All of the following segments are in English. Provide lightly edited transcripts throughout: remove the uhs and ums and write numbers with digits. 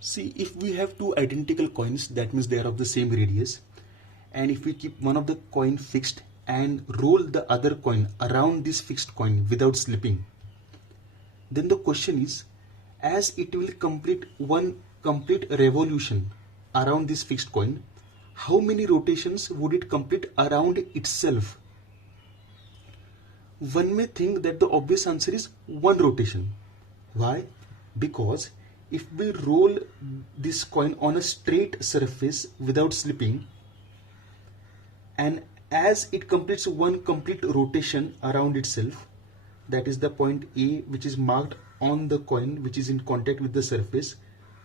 See, if we have two identical coins, that means they are of the same radius, and if we keep one of the coin fixed and roll the other coin around this fixed coin without slipping, then the question is, as it will complete one complete revolution around this fixed coin, how many rotations would it complete around itself? One may think that the obvious answer is one rotation. Why? Because if we roll this coin on a straight surface without slipping, and as it completes one complete rotation around itself, that is the point A which is marked on the coin which is in contact with the surface,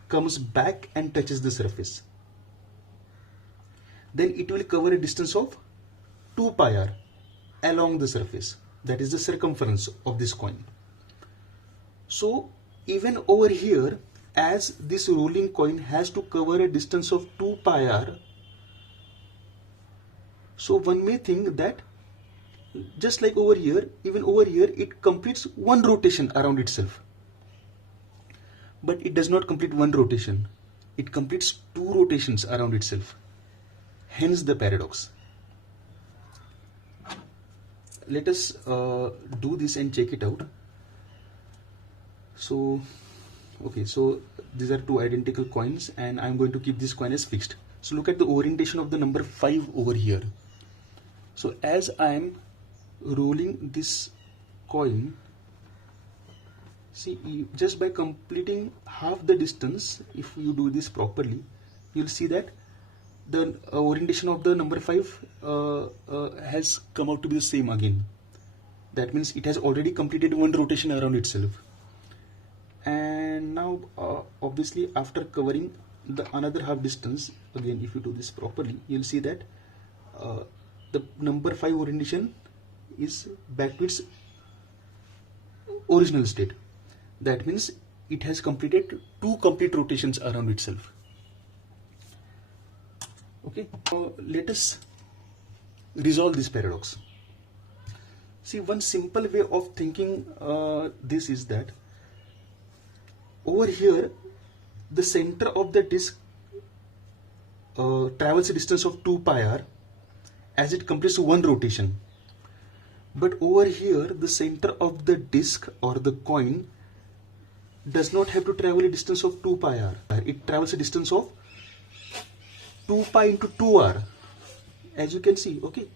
comes back and touches the surface, then it will cover a distance of 2 pi r along the surface. That is the circumference of this coin. So even over here, as this rolling coin has to cover a distance of 2 pi r, so one may think that just like over here, even over here it completes one rotation around itself. But it does not complete one rotation. It completes two rotations around itself. Hence the paradox. Let us do this and check it out. So, okay, so these are two identical coins and I'm going to keep this coin as fixed. So look at the orientation of the number 5 over here. So as I am rolling this coin, see, just by completing half the distance, if you do this properly, you'll see that the orientation of the number 5 has come out to be the same again. That means it has already completed one rotation around itself. And now obviously after covering the another half distance, again if you do this properly, you'll see that the number 5 orientation is back to its original state. That means it has completed two complete rotations around itself. Okay, so let us resolve this paradox. See, one simple way of thinking this is that over here the center of the disk travels a distance of 2 pi r as it completes one rotation. But over here the center of the disk or the coin does not have to travel a distance of 2 pi r. It travels a distance of 2 pi into 2r. As you can see, okay,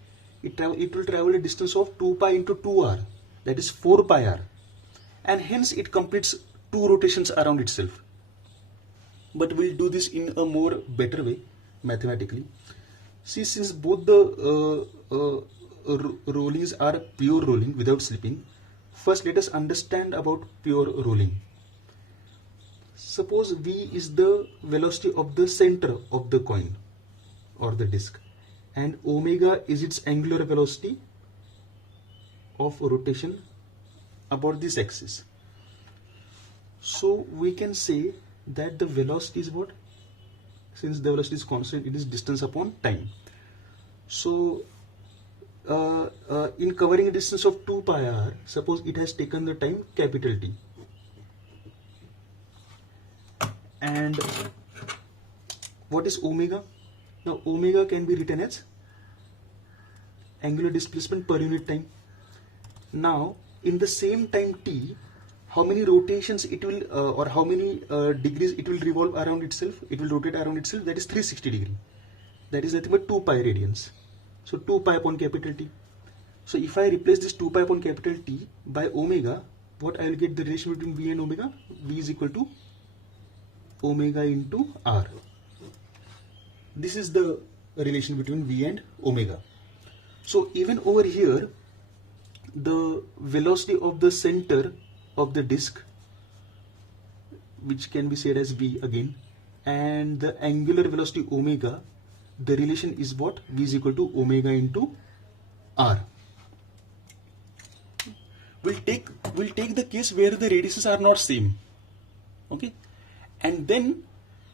it will travel a distance of 2 pi into 2r, that is 4 pi r, and hence it completes two rotations around itself. But we'll do this in a more better way mathematically. See, since both the rollings are pure rolling without slipping, first let us understand about pure rolling. Suppose V is the velocity of the center of the coin or the disk, and omega is its angular velocity of rotation about this axis. So we can say that the velocity is what? Since the velocity is constant, it is distance upon time. So in covering a distance of 2 pi r, suppose it has taken the time capital T. And what is omega? Now omega can be written as angular displacement per unit time. Now in the same time t, how many rotations it will or how many degrees it will revolve around itself? It will rotate around itself, that is 360 degree. That is nothing but 2 pi radians. So 2 pi upon capital T. So if I replace this 2 pi upon capital T by omega, what I will get the relation between V and omega? V is equal to omega into r. This is the relation between V and omega. So even over here, the velocity of the center of the disk, which can be said as V again, and the angular velocity omega, the relation is what? V is equal to omega into r. We'll take the case where the radiuses are not same. Okay, and then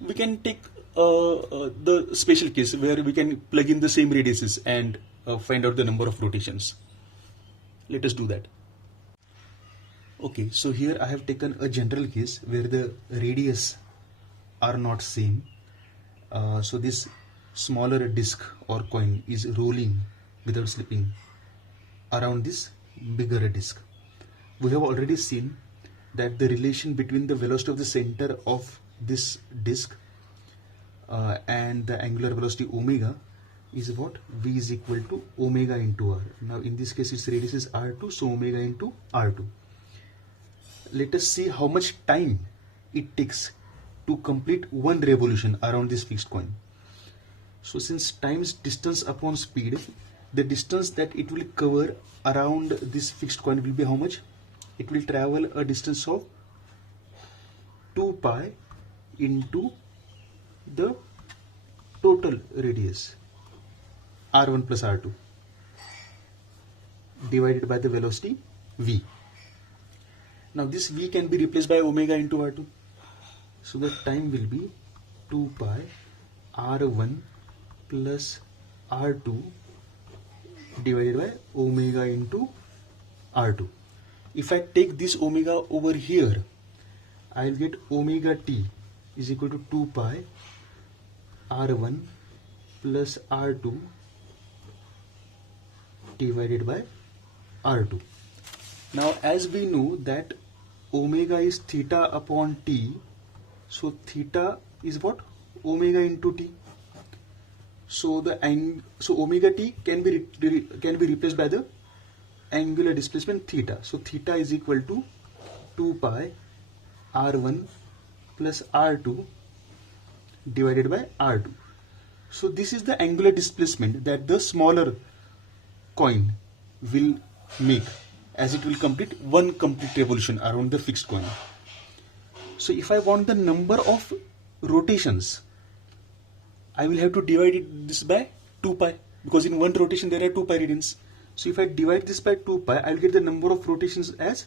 we can take the special case where we can plug in the same radiuses and find out the number of rotations. Let us do that. Okay, so here I have taken a general case where the radius are not same. So this smaller disc or coin is rolling without slipping around this bigger disc. We have already seen that the relation between the velocity of the center of this disc and the angular velocity omega is what? V is equal to omega into r. Now in this case its radius is r2, so omega into r2. Let us see how much time it takes to complete one revolution around this fixed coin. So since time is distance upon speed, the distance that it will cover around this fixed coin will be how much? It will travel a distance of 2 pi into the total radius r1 plus r2 divided by the velocity v. Now this v can be replaced by omega into r2. So the time will be 2 pi r1 plus r2 divided by omega into r2. If I take this omega over here, I will get omega t is equal to 2 pi r1 plus r2 divided by r2. Now as we know that omega is theta upon t, so theta is what? Omega into t. So omega t can be replaced by the angular displacement theta. So theta is equal to 2 pi r1 plus r2 divided by r2. So this is the angular displacement that the smaller coin will make as it will complete one complete revolution around the fixed coin. So if I want the number of rotations, I will have to divide this by 2 pi, because in one rotation there are 2 pi radians. So if I divide this by 2 pi, I will get the number of rotations as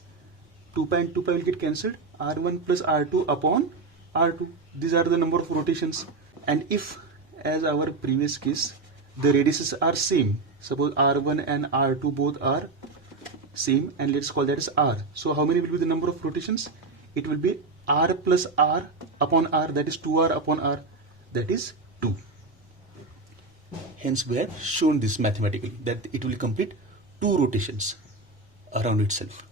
2 pi and 2 pi will get cancelled, r1 plus r2 upon r2. These are the number of rotations. And if, as our previous case, the radiuses are same, suppose r1 and r2 both are same, and let's call that as r. So how many will be the number of rotations? It will be r plus r upon r, that is 2r upon r, that is 2. Hence we have shown this mathematically, that it will complete 2 rotations around itself.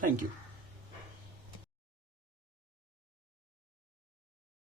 Thank you.